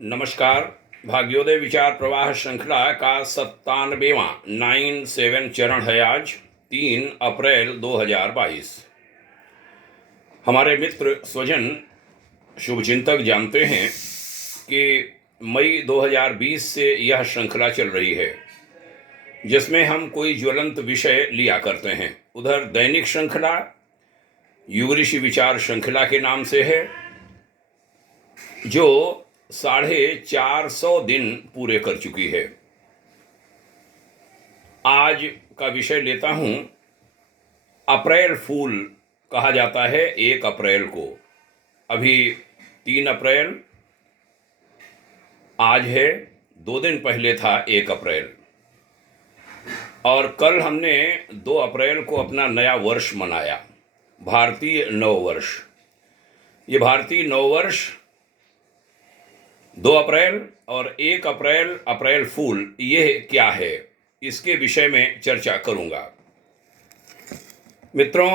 नमस्कार। भाग्योदय विचार प्रवाह श्रृंखला का 97वां 97 चरण है। आज 3 अप्रैल 2022। हमारे मित्र स्वजन शुभचिंतक जानते हैं कि मई 2020 से यह श्रृंखला चल रही है, जिसमें हम कोई ज्वलंत विषय लिया करते हैं। उधर दैनिक श्रृंखला युग ऋषि विचार श्रृंखला के नाम से है, जो 450 दिन पूरे कर चुकी है। आज का विषय लेता हूं, अप्रैल फूल कहा जाता है 1 अप्रैल को। अभी 3 अप्रैल आज है, 2 दिन पहले था 1 अप्रैल, और कल हमने 2 अप्रैल को अपना नया वर्ष मनाया, भारतीय नववर्ष। ये भारतीय नववर्ष 2 अप्रैल और 1 अप्रैल अप्रैल फूल, ये क्या है, इसके विषय में चर्चा करूंगा। मित्रों,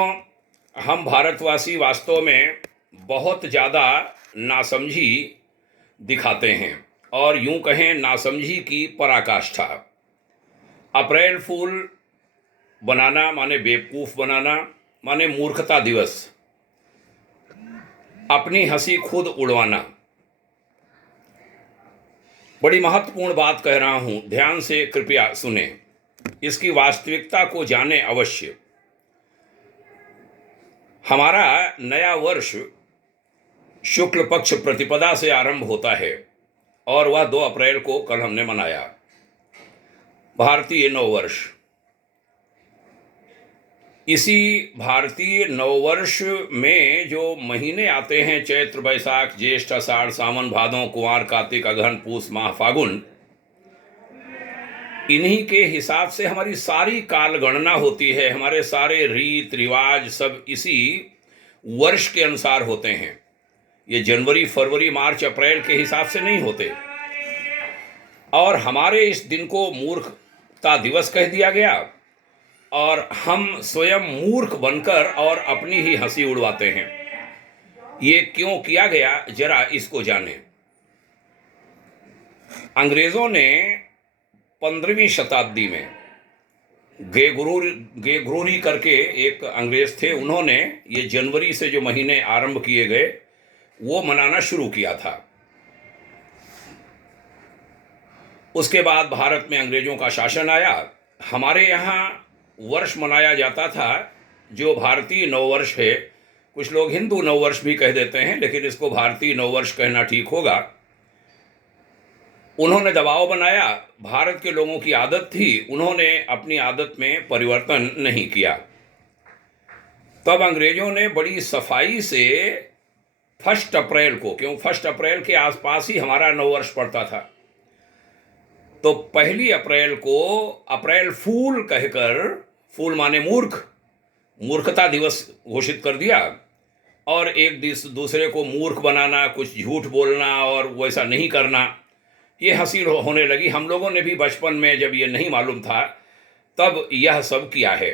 हम भारतवासी वास्तव में बहुत ज़्यादा नासमझी दिखाते हैं, और यूं कहें नासमझी की पराकाष्ठा। अप्रैल फूल बनाना माने बेवकूफ़ बनाना, माने मूर्खता दिवस, अपनी हंसी खुद उड़वाना। बड़ी महत्वपूर्ण बात कह रहा हूं, ध्यान से कृपया सुने, इसकी वास्तविकता को जाने अवश्य। हमारा नया वर्ष शुक्ल पक्ष प्रतिपदा से आरंभ होता है, और वह 2 अप्रैल को कल हमने मनाया, भारतीय नववर्ष। इसी भारतीय नववर्ष में जो महीने आते हैं, चैत्र बैसाख ज्येष्ठ आषाढ़ सावन भादों कुंवार कार्तिक अगहन पूस माह फागुन, इन्हीं के हिसाब से हमारी सारी काल गणना होती है। हमारे सारे रीत रिवाज सब इसी वर्ष के अनुसार होते हैं। ये जनवरी फरवरी मार्च अप्रैल के हिसाब से नहीं होते। और हमारे इस दिन को मूर्खता दिवस कह दिया गया, और हम स्वयं मूर्ख बनकर और अपनी ही हंसी उड़वाते हैं। ये क्यों किया गया, जरा इसको जानें। अंग्रेजों ने 15वीं शताब्दी में गेगरूरी करके एक अंग्रेज थे, उन्होंने ये जनवरी से जो महीने आरंभ किए गए वो मनाना शुरू किया था। उसके बाद भारत में अंग्रेजों का शासन आया। हमारे यहाँ वर्ष मनाया जाता था जो भारतीय नववर्ष है। कुछ लोग हिंदू नववर्ष भी कह देते हैं, लेकिन इसको भारतीय नववर्ष कहना ठीक होगा। उन्होंने दबाव बनाया, भारत के लोगों की आदत थी, उन्होंने अपनी आदत में परिवर्तन नहीं किया। तब अंग्रेजों ने बड़ी सफाई से 1 अप्रैल को, क्यों 1 अप्रैल के आसपास ही हमारा नववर्ष पड़ता था, तो 1 अप्रैल को अप्रैल फूल कहकर, फूल माने मूर्ख, मूर्खता दिवस घोषित कर दिया। और एक दूसरे को मूर्ख बनाना, कुछ झूठ बोलना और वैसा नहीं करना, ये हंसी होने लगी। हम लोगों ने भी बचपन में, जब ये नहीं मालूम था, तब यह सब किया है।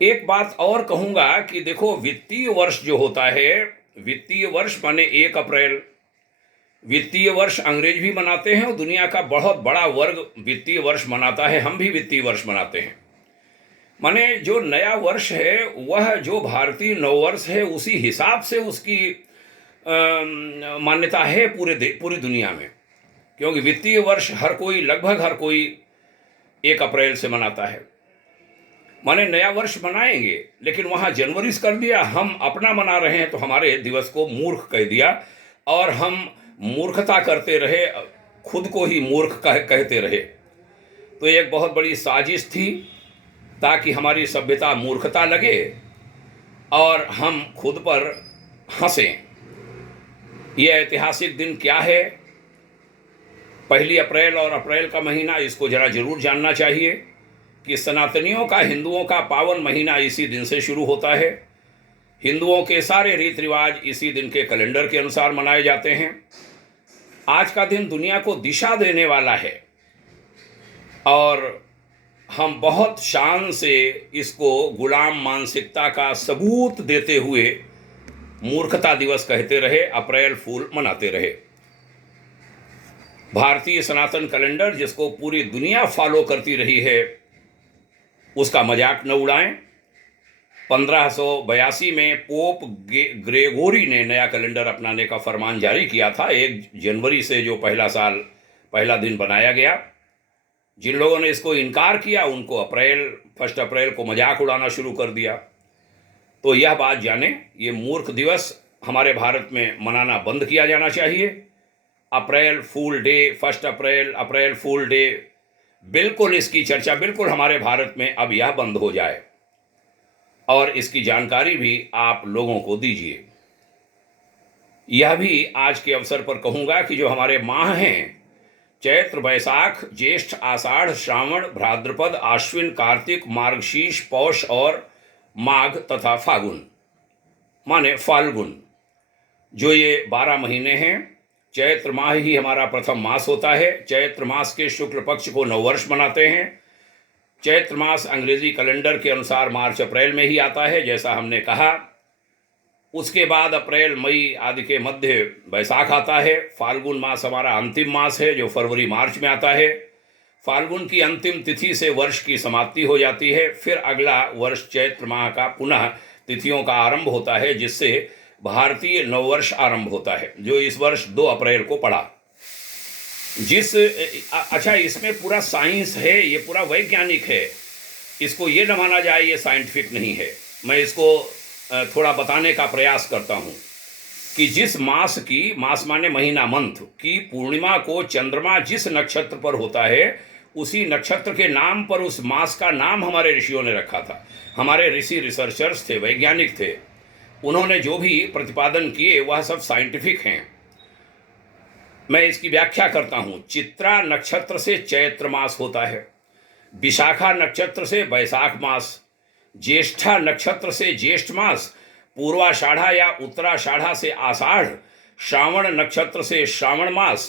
एक बात और कहूँगा कि देखो, वित्तीय वर्ष जो होता है, वित्तीय वर्ष माने 1 अप्रैल, वित्तीय वर्ष अंग्रेज भी मनाते हैं और दुनिया का बहुत बड़ा वर्ग वित्तीय वर्ष मनाता है। हम भी वित्तीय वर्ष मनाते हैं। माने जो नया वर्ष है, वह जो भारतीय नववर्ष है, उसी हिसाब से उसकी मान्यता है पूरी दुनिया में। क्योंकि वित्तीय वर्ष लगभग हर कोई 1 अप्रैल से मनाता है। माने नया वर्ष मनाएंगे, लेकिन वहाँ जनवरी से कर दिया, हम अपना मना रहे हैं, तो हमारे दिवस को मूर्ख कह दिया, और हम मूर्खता करते रहे, खुद को ही मूर्ख कहते रहे। तो एक बहुत बड़ी साजिश थी, ताकि हमारी सभ्यता मूर्खता लगे और हम खुद पर हंसें। यह ऐतिहासिक दिन क्या है, 1 अप्रैल और अप्रैल का महीना, इसको जरा जरूर जानना चाहिए कि सनातनियों का, हिंदुओं का पावन महीना इसी दिन से शुरू होता है। हिंदुओं के सारे रीत रिवाज इसी दिन के कैलेंडर के अनुसार मनाए जाते हैं। आज का दिन दुनिया को दिशा देने वाला है, और हम बहुत शान से इसको गुलाम मानसिकता का सबूत देते हुए मूर्खता दिवस कहते रहे, अप्रैल फूल मनाते रहे। भारतीय सनातन कैलेंडर जिसको पूरी दुनिया फॉलो करती रही है, उसका मजाक न उड़ाएं। 1582 में पोप ग्रेगोरी ने नया कैलेंडर अपनाने का फरमान जारी किया था, 1 जनवरी से जो पहला दिन बनाया गया। जिन लोगों ने इसको इनकार किया उनको 1 अप्रैल को मजाक उड़ाना शुरू कर दिया। तो यह बात जाने, ये मूर्ख दिवस हमारे भारत में मनाना बंद किया जाना चाहिए। अप्रैल फूल डे, 1 अप्रैल, अप्रैल फूल डे, बिल्कुल इसकी चर्चा बिल्कुल हमारे भारत में अब यह बंद हो जाए और इसकी जानकारी भी आप लोगों को दीजिए। यह भी आज के अवसर पर कहूँगा कि जो हमारे माह हैं, चैत्र, बैसाख, ज्येष्ठ, आषाढ़, श्रावण, भाद्रपद, आश्विन, कार्तिक, मार्गशीर्ष, पौष और माघ तथा फागुन माने फाल्गुन, जो ये 12 महीने हैं। चैत्र माह ही हमारा प्रथम मास होता है। चैत्र मास के शुक्ल पक्ष को नववर्ष मनाते हैं। चैत्र मास अंग्रेजी कैलेंडर के अनुसार मार्च अप्रैल में ही आता है, जैसा हमने कहा। उसके बाद अप्रैल मई आदि के मध्य बैसाख आता है। फाल्गुन मास हमारा अंतिम मास है, जो फरवरी मार्च में आता है। फाल्गुन की अंतिम तिथि से वर्ष की समाप्ति हो जाती है। फिर अगला वर्ष चैत्र माह का पुनः तिथियों का आरंभ होता है, जिससे भारतीय नववर्ष आरंभ होता है, जो इस वर्ष 2 अप्रैल को पड़ा। अच्छा, इसमें पूरा साइंस है, ये पूरा वैज्ञानिक है। इसको ये न माना जाए ये साइंटिफिक नहीं है। मैं इसको थोड़ा बताने का प्रयास करता हूँ कि जिस मास माने महीना, मंथ की पूर्णिमा को चंद्रमा जिस नक्षत्र पर होता है, उसी नक्षत्र के नाम पर उस मास का नाम हमारे ऋषियों ने रखा था। हमारे ऋषि रिसर्चर्स थे, वैज्ञानिक थे। उन्होंने जो भी प्रतिपादन किए वह सब साइंटिफिक हैं। मैं इसकी व्याख्या करता हूँ। चित्रा नक्षत्र से चैत्र मास होता है, विशाखा नक्षत्र से बैसाख मास, ज्येष्ठा नक्षत्र से ज्येष्ठ मास, पूर्वाषाढ़ा या उत्तराषाढ़ा से आषाढ़, श्रावण नक्षत्र से श्रावण मास,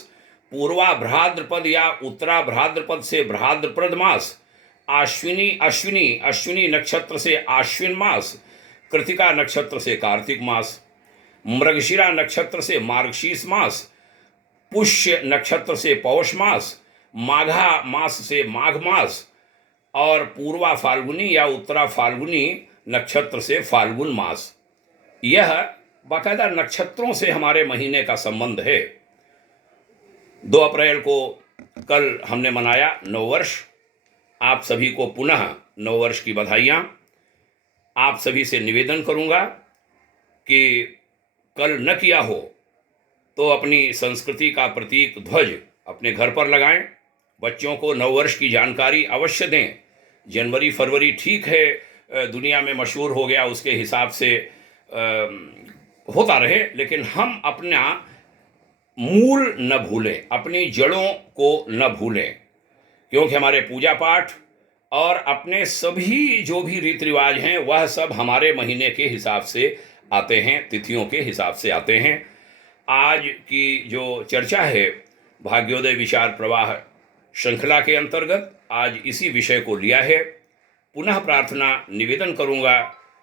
पूर्वाभ्राद्रपद या उत्तराभ्राद्रपद से भ्राद्रपद मास, अश्विनी नक्षत्र से आश्विन मास, कृतिका नक्षत्र से कार्तिक मास, मृगशिरा नक्षत्र से मार्गशीर्ष मास, पुष्य नक्षत्र से पौष मास, माघा मास से माघ मास और पूर्वा फाल्गुनी या उत्तरा फाल्गुनी नक्षत्र से फाल्गुन मास। यह बाकायदा नक्षत्रों से हमारे महीने का संबंध है। 2 अप्रैल को कल हमने मनाया नववर्ष। आप सभी को पुनः नववर्ष की बधाइयाँ। आप सभी से निवेदन करूँगा कि कल न किया हो तो अपनी संस्कृति का प्रतीक ध्वज अपने घर पर लगाएं। बच्चों को नववर्ष की जानकारी अवश्य दें। जनवरी फरवरी ठीक है, दुनिया में मशहूर हो गया, उसके हिसाब से होता रहे, लेकिन हम अपना मूल न भूलें, अपनी जड़ों को न भूलें, क्योंकि हमारे पूजा पाठ और अपने सभी जो भी रीति रिवाज हैं वह सब हमारे महीने के हिसाब से आते हैं, तिथियों के हिसाब से आते हैं। आज की जो चर्चा है भाग्योदय विचार प्रवाह श्रृंखला के अंतर्गत आज इसी विषय को लिया है। पुनः प्रार्थना निवेदन करूंगा,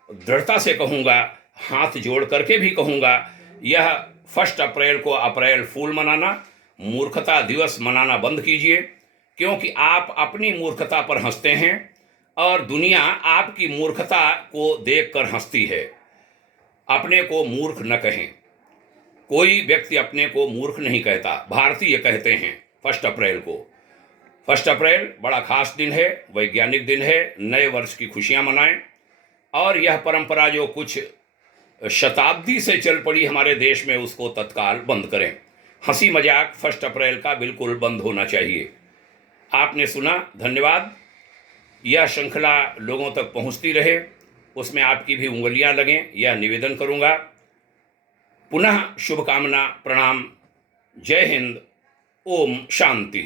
दृढ़ता से कहूंगा, हाथ जोड़ करके भी कहूंगा, यह 1 अप्रैल को अप्रैल फूल मनाना, मूर्खता दिवस मनाना बंद कीजिए, क्योंकि आप अपनी मूर्खता पर हंसते हैं और दुनिया आपकी मूर्खता को देखकर हंसती है। अपने को मूर्ख न कहें। कोई व्यक्ति अपने को मूर्ख नहीं कहता, भारतीय कहते हैं 1 अप्रैल को। 1 अप्रैल बड़ा खास दिन है, वैज्ञानिक दिन है। नए वर्ष की खुशियां मनाएं और यह परंपरा जो कुछ शताब्दी से चल पड़ी हमारे देश में, उसको तत्काल बंद करें। हंसी मजाक 1 अप्रैल का बिल्कुल बंद होना चाहिए। आपने सुना, धन्यवाद। यह श्रृंखला लोगों तक पहुंचती रहे, उसमें आपकी भी उंगलियां लगें, यह निवेदन करूंगा। पुनः शुभकामना, प्रणाम, जय हिंद, ओम शांति।